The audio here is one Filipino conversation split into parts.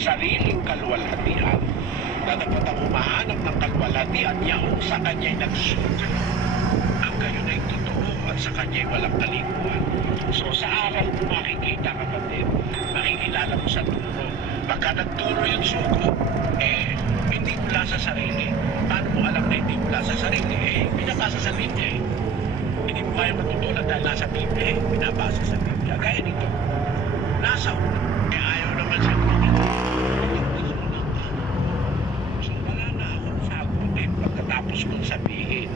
sariling kaluwalhatian, na dapat ang humahanap ng kaluwalhatian yaong sa kanya'y nagsugo. Ang gayon ay totoo at sa kanya'y walang kalikuan. So sa aral mo makikita, kapatid, makikilala mo sa turo. Baka nagturo yung sugo, hindi mula sa sarili. Paano mo alam na hindi mula sa sarili? Binabasa sa Biblia. Hindi mo kaya matutunan dahil nasa Biblia. Binabasa sa Biblia. Gaya nito, nasa una. Ayaw naman siya tumingin. So wala na akong sagutin pagkatapos kong sabihin.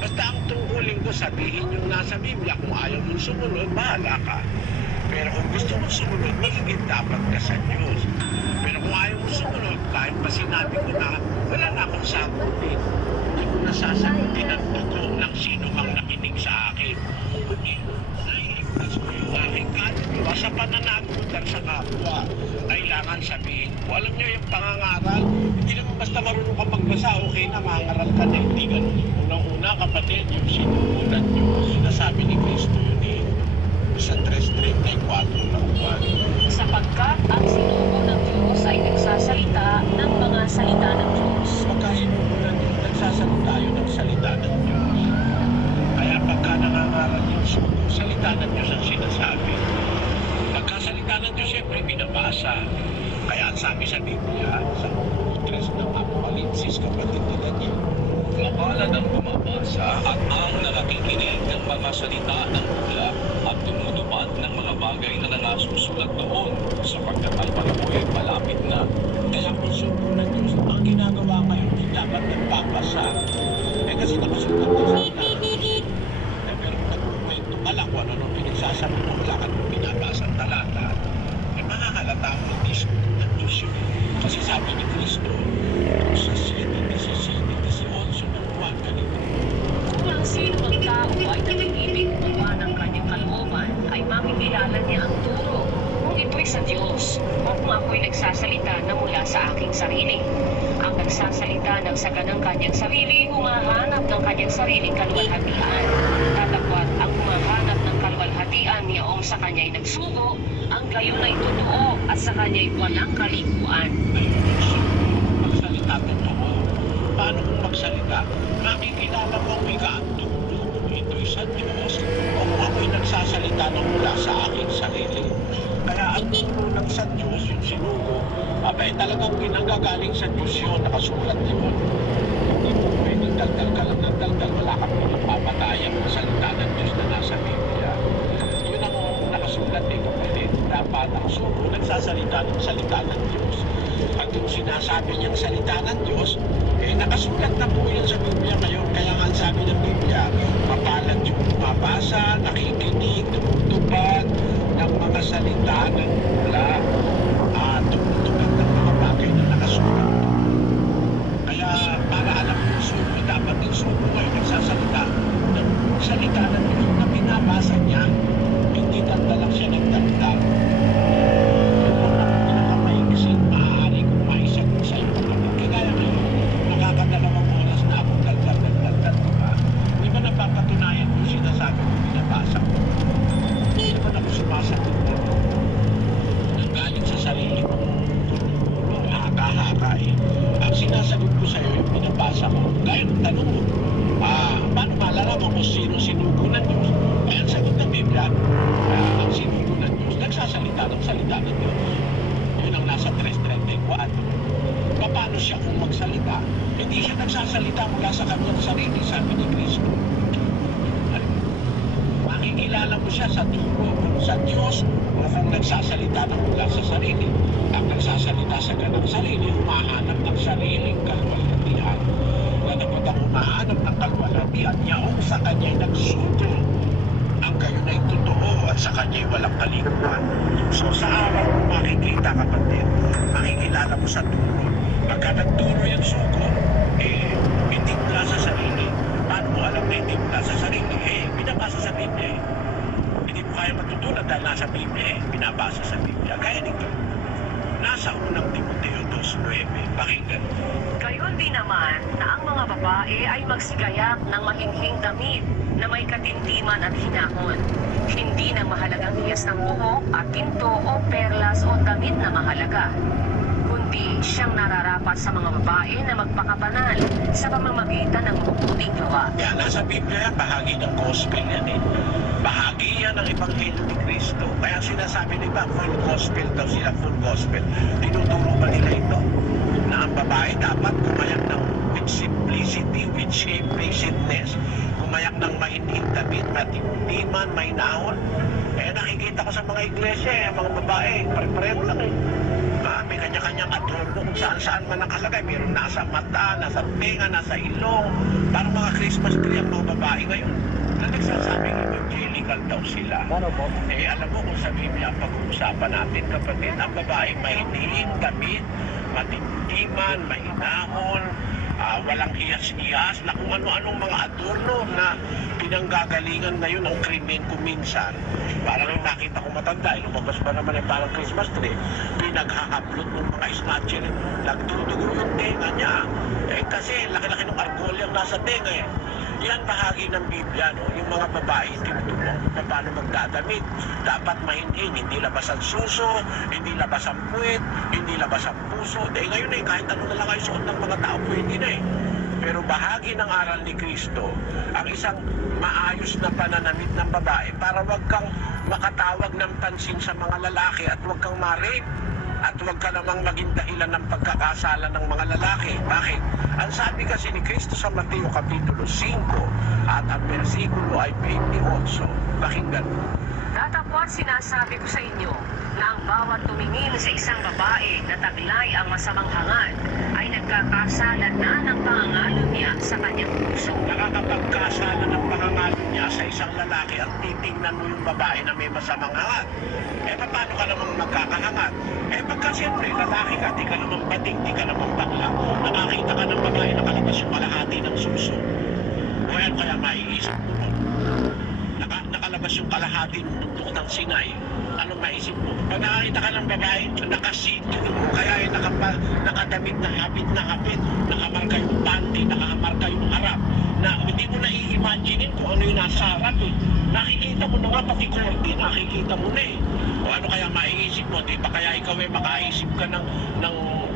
Basta ang tungkulin ko sabihin yung nasa Biblia. Kung ayaw mong sumunod, bahala ka. Pero kung gusto mong sumunod, magiging dapat ka sa Diyos. Pero kung ayaw mong sumunod, kahit pa sinabi ko na, wala na akong sagutin. Hindi ko nasasagutin ang dugo ng sino mang nakinig sa akin. Kundi, nailigtas ko yung aking kaluluwa sa pananagutan sa kapwa. Kailangan sabihin ko. Alam niyo yung pangangaral, hindi naman basta marunong ka magbasa, okay na, mangaral ka na. Hindi ganun. Unang-una, kapatid, yung sinuunan nyo, sinasabi ni Kristo yun sa 3:34 ng buwan. Sapagkat ang sinugo ng Diyos ay nagsasalita ng mga salita ng Diyos. Pagka sinuunan nyo, nagsasalita yun ng salita ng Diyos. Kaya pagka nangangaral yung sugo, salita ng Diyos ang sinasabi. Pagkasalita ng Diyos, siyempre binabasa. Kaya ang sabi sa Biblia, sa 3 ng Apocalipsis, kapatid nila niya, Mapalad ang bumabasa at ang nakikinig ng mga salita ng bula at tumutupad ng mga bagay na nangasusulat doon sapagkat ang panahon ay malapit na. kaya kung sugo ng Diyos, ang ginagawa ngayon, hindi dapat nagbabasa. Kasi nakasulat din sa salita ng Diyos. Pero kung nagkukwento ka lang, kung ano pinagsasabi mo, wala ka nung binabasa ang talata, makakalata mo hindi sugo ng Diyos yun. Kasi sabi ni Kristo, sa 7:17-18 ng buwan, ganito. Kung ang sino ang tao ay nag-ibig gumawa ng kanyang kalooban, ay makikilala niya ang turo kung ito'y sa Diyos o kung ako'y nagsasalita na mula sa aking sarili. Ang nagsasalita ng saga ng kanyang sarili, humahanap ng kanyang sariling kaluwalhatian. Tatapwat ang humahanap ng kaluwalhatian niyaong sa kanya'y nagsugo, ang gayon ay totoo at sa kanya'y walang kalikuan. Magsalita totoo. Paano kung magsalita? Makikilala mo ang bigaan turo kung ito'y sa Diyos o kung ako'y nagsasalita na mula sa aking sarili. Kaya ang turo ng sa Diyos, yung sinugo, abay talagang pinanggagaling sa Diyos yun, nakasulat yun. Hindi mo pwedeng daldal ka lang ng daldal, wala kang pinagpapatayan ng salita ng Diyos na nasa Biblia. Yun ang nakasulat eh, kapatid. Dapat ang sugo nagsasalita ng salita ng Diyos. At yung sinasabi niyang salita ng Diyos, nakasulat na po yun sa Biblia ngayon. Kaya nga sabi ng Biblia, mapalad yung bumabasa, nakikinig, tumutupad ng mga salita ng mula at tumutupad ng mga bagay na nakasulat. Kaya para alam mo yung sugo, dapat yung sugo ngayon nagsasalita ng salita ng Diyos na binabasa niya, hindi danda lang siya nagdanda. Ang sinasagot ko sa iyo, yung pinabasa ko, gaya ng tanong mo, paano malalaman kung sino sinugo ng Diyos? Kaya ang sagot ng Biblia, ang sinugo ng Diyos, nagsasalita ng salita ng Diyos. Yun ang nasa 3:34. Paano siya kung magsalita? Hindi siya nagsasalita mula sa kanyang sarili, sabi ni Kristo. Makikilala mo siya sa turo sa Diyos o kung nagsasalita na mula sa sarili. Ang nagsasalita sa ganang sarili, humahanap ng sariling kaluwalhatian. Na dapat ang humahanap ng kaluwalhatian yaong sa kanya'y nagsugo. Ang gayon ay totoo at sa kanya'y walang kalikuan. So sa araw mo makikita, kapatid, makikilala mo sa turo. Pagka nagturo yung sugo, hindi mula sa sarili. Paano mo alam na hindi mula sa sarili? Binabasa sa Biblia. Hindi mo kaya matutunan dahil nasa Biblia. Binabasa sa Biblia. Kaya nito, nasa unang Timoteo 2:9, pakinggan. Gayon din naman na ang mga babae ay magsigayak ng mahinhing damit na may katintiman at hinahon. Hindi na mahalagang hiyas ng buhok at pinto o perlas o damit na mahalaga. kundi siyang nararapat sa mga babae na magpakabanal sa pamamagitan ng mabuting gawa. Yan, nasa Biblia yan, bahagi ng gospel yan eh. Bahagi yan ng Ebanghelyo ni Cristo. Kaya sinasabi nila, full gospel daw sila, full gospel. Tinuturo ba nila ito? Na ang babae dapat kumayak ng with simplicity, with shamefacedness. Kumayak ng mainit, damit, matimtiman, mainahon. Kaya nakikita ko sa mga iglesia, ang mga babae, pare-pareho lang eh. May kanya-kanyang adorno kung saan-saan man nakalagay. Mayroon nasa mata, nasa tenga, nasa ilong. Parang mga Christmas tree ang mga babae ngayon. Na nagsasabing evangelical daw sila. Eh alam mo kung sa Biblia ang pag-uusapan natin kapatid, ang babae mahining, damit, matintiman, mainahon, walang hiyas-hiyas na kung ano-anong mga adorno na pinanggagalingan na yun ng krimen kuminsan. Parang yung nakita ko matanda, lumabas pa naman yung parang Christmas tree, pinaghahablot ng mga snatcher, nagdudugo yung tenga niya. Eh kasi laki-laki ng argol yung nasa tenga eh. Yan bahagi ng Biblia, no? Yung mga babae, tinutulong kung paano magdadamit. Dapat mahinhin, hindi labas ang suso, hindi labas ang puwet, hindi labas ang puso. Dahil ngayon eh, kahit ano na lang ay suot ng mga tao, pwede na eh. Pero bahagi ng aral ni Kristo, ang isang maayos na pananamit ng babae para wag kang makatawag ng pansin sa mga lalaki at wag kang ma-rape. At huwag ka namang maging dahilan ng pagkakasala ng mga lalaki. Bakit? Ang sabi kasi ni Kristo sa Mateo Kapitulo 5 at ang versikulo ay 28. Pakinggan mo. Datapwat sinasabi ko sa inyo na ang bawat tumingin sa isang babae na taglay ang masamang hangad ay nagkakasala na ng pangangalo niya sa kanyang puso. Nakakapagkasala ng pangangalo niya sa isang lalaki at titingnan mo yung babae na may masamang hangad. Eh paano ka namang magkakahangad? Eh pagka siyempre lalaki ka, di ka namang bating, di ka namang bakla, nakakita ka ng babae na kalabas yung kalahati ng suso. O yan kaya maiisip mo. Nakalabas yung kalahati ng bundok ng Sinai. Anong maisip mo? Pag nakakita ka ng babae, nakasito mo, kaya ay nakadamit na hapit, nakamarka yung panty, nakamarka yung harap, na hindi mo na i-imaginein kung ano yung nasa harap eh. Nakikita mo na nga, pati korte, nakikita mo na eh. O ano kaya maiisip mo? Di ba kaya ikaw ay makaisip ka ng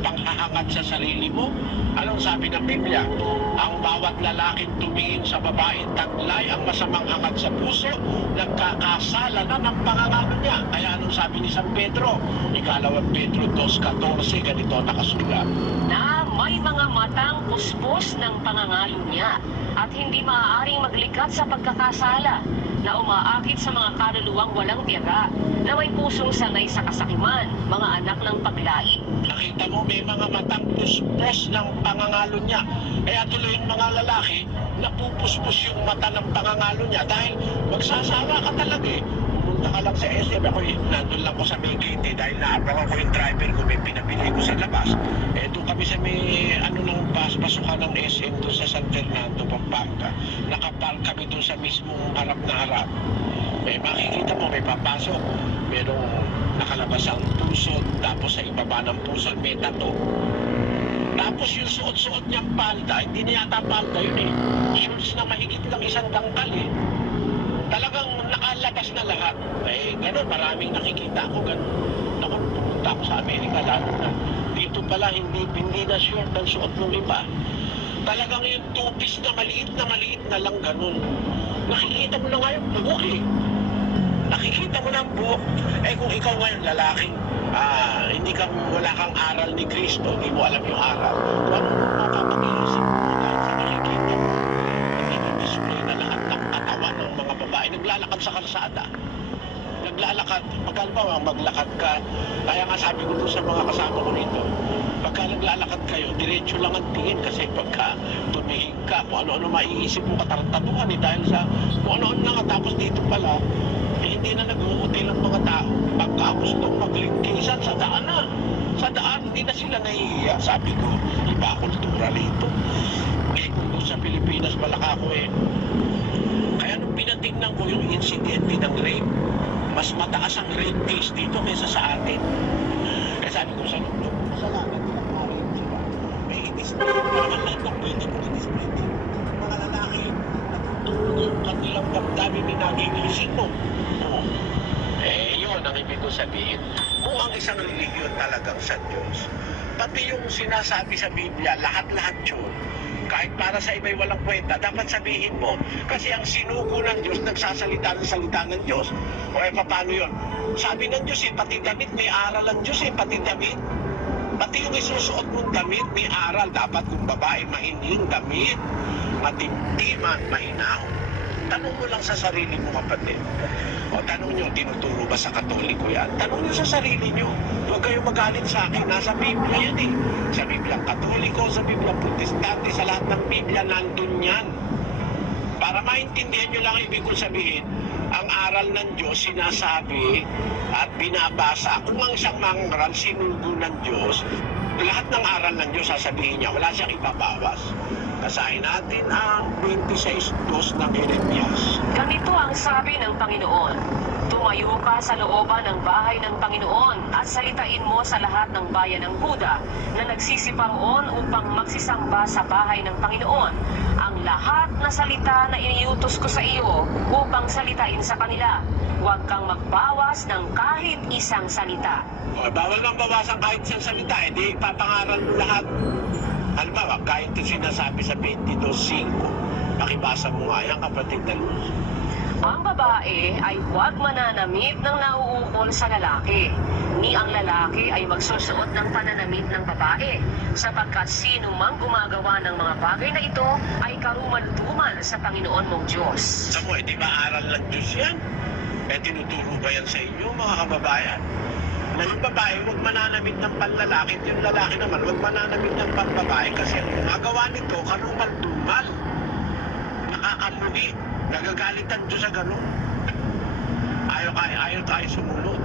panghahangad sa sarili mo? Anong sabi ng Biblia? Ang bawat lalaking tumingin sa babae taglay ang masamang hangad sa puso, nagkakasala na ng pangangalo niya. Kaya anong sabi ni San Pedro? Ikalawang Pedro 2:14, ganito nakasulat. Na may mga matang puspos ng pangangalo niya at hindi maaaring maglikat sa pagkakasala, na umaakit sa mga kaluluwang walang tiyaga, na may pusong sanay sa kasakiman, mga anak ng paglait. Nakita mo, may mga matang puspos ng pangangalo niya. Kaya tuloy yung mga lalaki, napupuspos yung mata ng pangangalo niya dahil magsasawa ka talaga eh. Pumunta ka lang sa SM, ako nandun lang ko sa may gate eh, dahil naabangan ko yung driver ko, may pinabili ko sa labas. Eh doon kami sa may pasukan ng SM doon sa San Fernando, Pampanga. Nakapark kami doon sa mismong harap na harap. May makikita mo, may papasok. Merong nakalabas ang pusod, tapos sa ibaba ng pusod may tato. Tapos yung suot-suot niyang palda, hindi na yata palda yun eh. Shorts na mahigit lang isang dangkal eh. Talagang nakalabas na lahat. Eh, gano'n, maraming nakikita ko gano'n. Naku, pumunta ako sa Amerika, lalo na. Dito pala, hindi na short ang suot ng iba. Talagang yung tupis na maliit na lang gano'n. Nakikita mo na nga yung buhok eh. Nakikita mo na ang buhok. Eh kung ikaw ngayon lalaking, wala kang aral ni Kristo, hindi mo alam yung aral, ano mapapag-iisip mo dahil sa nakikita mo? Hindi mo display na lahat ng katawan ng mga babae. Naglalakad sa kalsada. Naglalakad. Pagkalbawa, maglakad ka. Kaya nga sabi ko doon sa mga kasama ko rito, pagka naglalakad kayo, diretso lang ang tingin kasi pagka tumihig ka, kung ano-ano maiisip mo katartaduhan eh, dahil sa kung ano-ano na nga. Tapos dito pala, hindi na nag-uutil ang mga tao. Pagka gustong maglingkisan sa daan na. Sa daan, hindi na sila nahihiya. Sabi ko, iba kultura rito. Eh, kung sa Pilipinas pala ako eh. Kaya nung pinatignan ko yung insidente ng rape, mas mataas ang rape case dito kaysa sa atin. Kaya sabi ko sa loob, kasalanan nilang ma-rape sila. May i-display mo naman lahat ng pwede mo i-display din. Mga lalaki, natutulog yung kanilang damdamin ni naging mo. Eh, yun ang ibig ko sabihin. Kung ang isang religiyon talagang sa Diyos, Pati yung sinasabi sa Biblia, lahat-lahat yun. Kahit para sa iba'y walang kwenta, dapat sabihin mo. Kasi ang sinugo ng Diyos, nagsasalita ng salita ng Diyos. O paano yun? Sabi ng Diyos, pati damit, may aral ang Diyos, pati damit. Pati yung isusuot mong damit, may aral. Dapat kung babae, mahining damit, matimtiman, mahinahon. Tanong mo lang sa sarili mo, kapatid. O tanong nyo, tinuturo ba sa Katoliko yan? Tanong nyo sa sarili nyo. Huwag kayong magalit sa akin. Nasa Biblia yan eh. Sa Biblia Katoliko, sa Biblia Protestante, sa lahat ng Biblia, nandun yan. Para maintindihan nyo lang ibig kong sabihin, ang aral ng Diyos sinasabi at binabasa. Kung ang isang mangaral sinugo ng Diyos, lahat ng aral ng Diyos sasabihin niya, wala siyang ipabawas. Kasahin natin ang 26:2 ng Jeremias. Ganito ang sabi ng Panginoon, tumayo ka sa looban ng bahay ng Panginoon at salitain mo sa lahat ng bayan ng Huda na nagsisiparoon upang magsisamba sa bahay ng Panginoon ang lahat na salita na iniutos ko sa iyo upang salitain sa kanila. Huwag kang magbawas ng kahit isang salita. O, bawal kang bawasan kahit isang salita, hindi papangaral mo lahat. Halimbawa, kahit ito sinasabi sa 22:5, pakibasa mo nga yan, kapatid na Luz. Ang babae ay huwag mananamit ng nauukol sa lalaki, ni ang lalaki ay magsusuot ng pananamit ng babae, sapagkat sino mang gumagawa ng mga bagay na ito ay karumal-dumal sa Panginoon mong Diyos. Sa mo, di ba aral ng Diyos yan? Tinuturo ba yan sa inyo, mga kababayan? Na yung babae, huwag mananamit ng panlalaki, yung lalaki naman, huwag mananamit ng panbabae, kasi ang gumagawa nito, karumal-dumal. Nakakamuhi. Nagagalit ang Diyos sa gano'n. Ayaw tayo sumunod.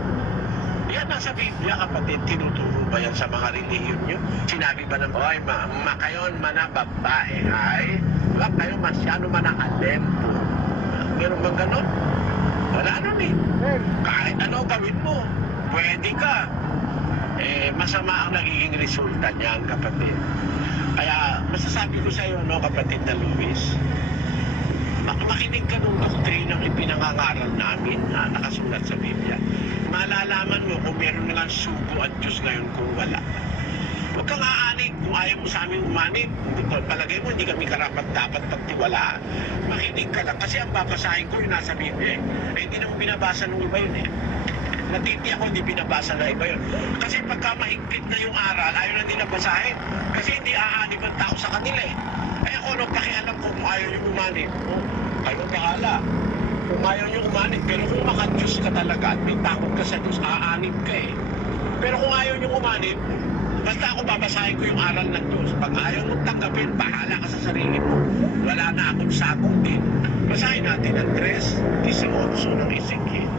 Yan nasa Biblia, kapatid. Tinuturo ba yan sa mga relihiyon nyo? Sinabi ba ng boy, makayon man na babae ay huwag kayo masyado manakalempo. Meron bang gano'n? Wala nun eh. Kahit ano gawin mo, pwede ka. Masama ang nagiging resulta niyan, kapatid. Kaya masasabi ko sa iyo, no, kapatid na Luis, makinig ka nung doktrinang ipinangangaral namin na nakasulat sa Biblia. Malalaman mo kung meron na nga sugo at Diyos ngayon kung wala. Huwag kang aanig kung ayaw mo sa aming umanib. Palagay mo, hindi kami karapat dapat pagtiwalaan. Makinig ka lang. Kasi ang babasahin ko yung nasa Biblia. Hindi naman binabasa ng iba yun eh. Natiti ako, hindi binabasa na iba yun. Kasi pagka mahigpit na yung aral, ayaw na nila basahin. Kasi hindi aanib ang tao sa kanila eh. Ako ano, pakialam ko kung ayaw yung umanib. Kayo bahala. Kung ayaw yung umanib, pero kung maka-Diyos ka talaga at may takot ka sa Diyos, aanib ka eh. Pero kung ayaw yung umanib, basta ako babasahin ko yung aral ng Diyos. Pag ayaw mong tanggapin, bahala ka sa sarili mo. Wala na akong sakong din. Basahin natin ang 3:18 ng Ezekiel.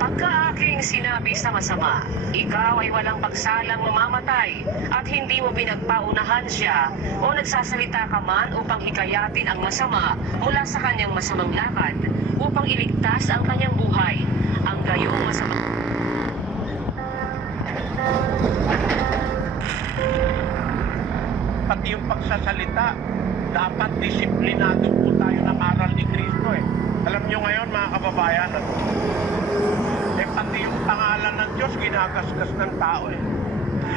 Pagka aking sinabi sa masama, ikaw ay walang pagsalang mamamatay at hindi mo pinagpaunahan siya o nagsasalita ka man upang hikayatin ang masama mula sa kanyang masamang lakad upang iligtas ang kanyang buhay. Ang gayong masama. Pati yung pagsasalita, dapat disiplinado po tayo ng aral ni Kristo eh. Alam nyo ngayon mga kababayan, pati yung pangalan ng Diyos ginagasgas ng tao eh.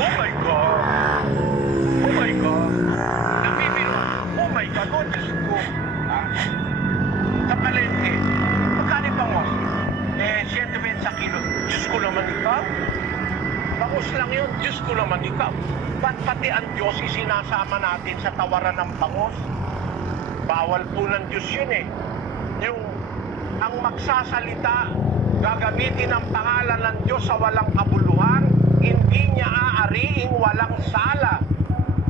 Oh my God! Oh my God! Namimiro, oh my God, oh Diyos ko! Sa palengke, magkano pangos? 120 sa kilo. Diyos ko naman ikaw? Pangos lang yun, Diyos ko naman ikaw. Ba't pati ang Diyos isinasama natin sa tawaran ng pangos? Bawal po ng Diyos yun eh. Yung ang magsasalita, gagamitin ang pangalan ng Diyos sa walang kabuluhan, hindi niya aariing walang sala.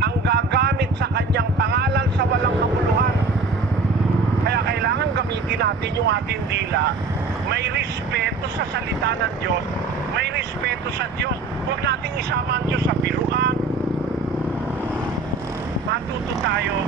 Ang gagamit sa kanyang pangalan sa walang kabuluhan. Kaya kailangan gamitin natin yung ating dila. May respeto sa salita ng Diyos. May respeto sa Diyos. Huwag nating isama ang Diyos sa biruan. Matuto tayo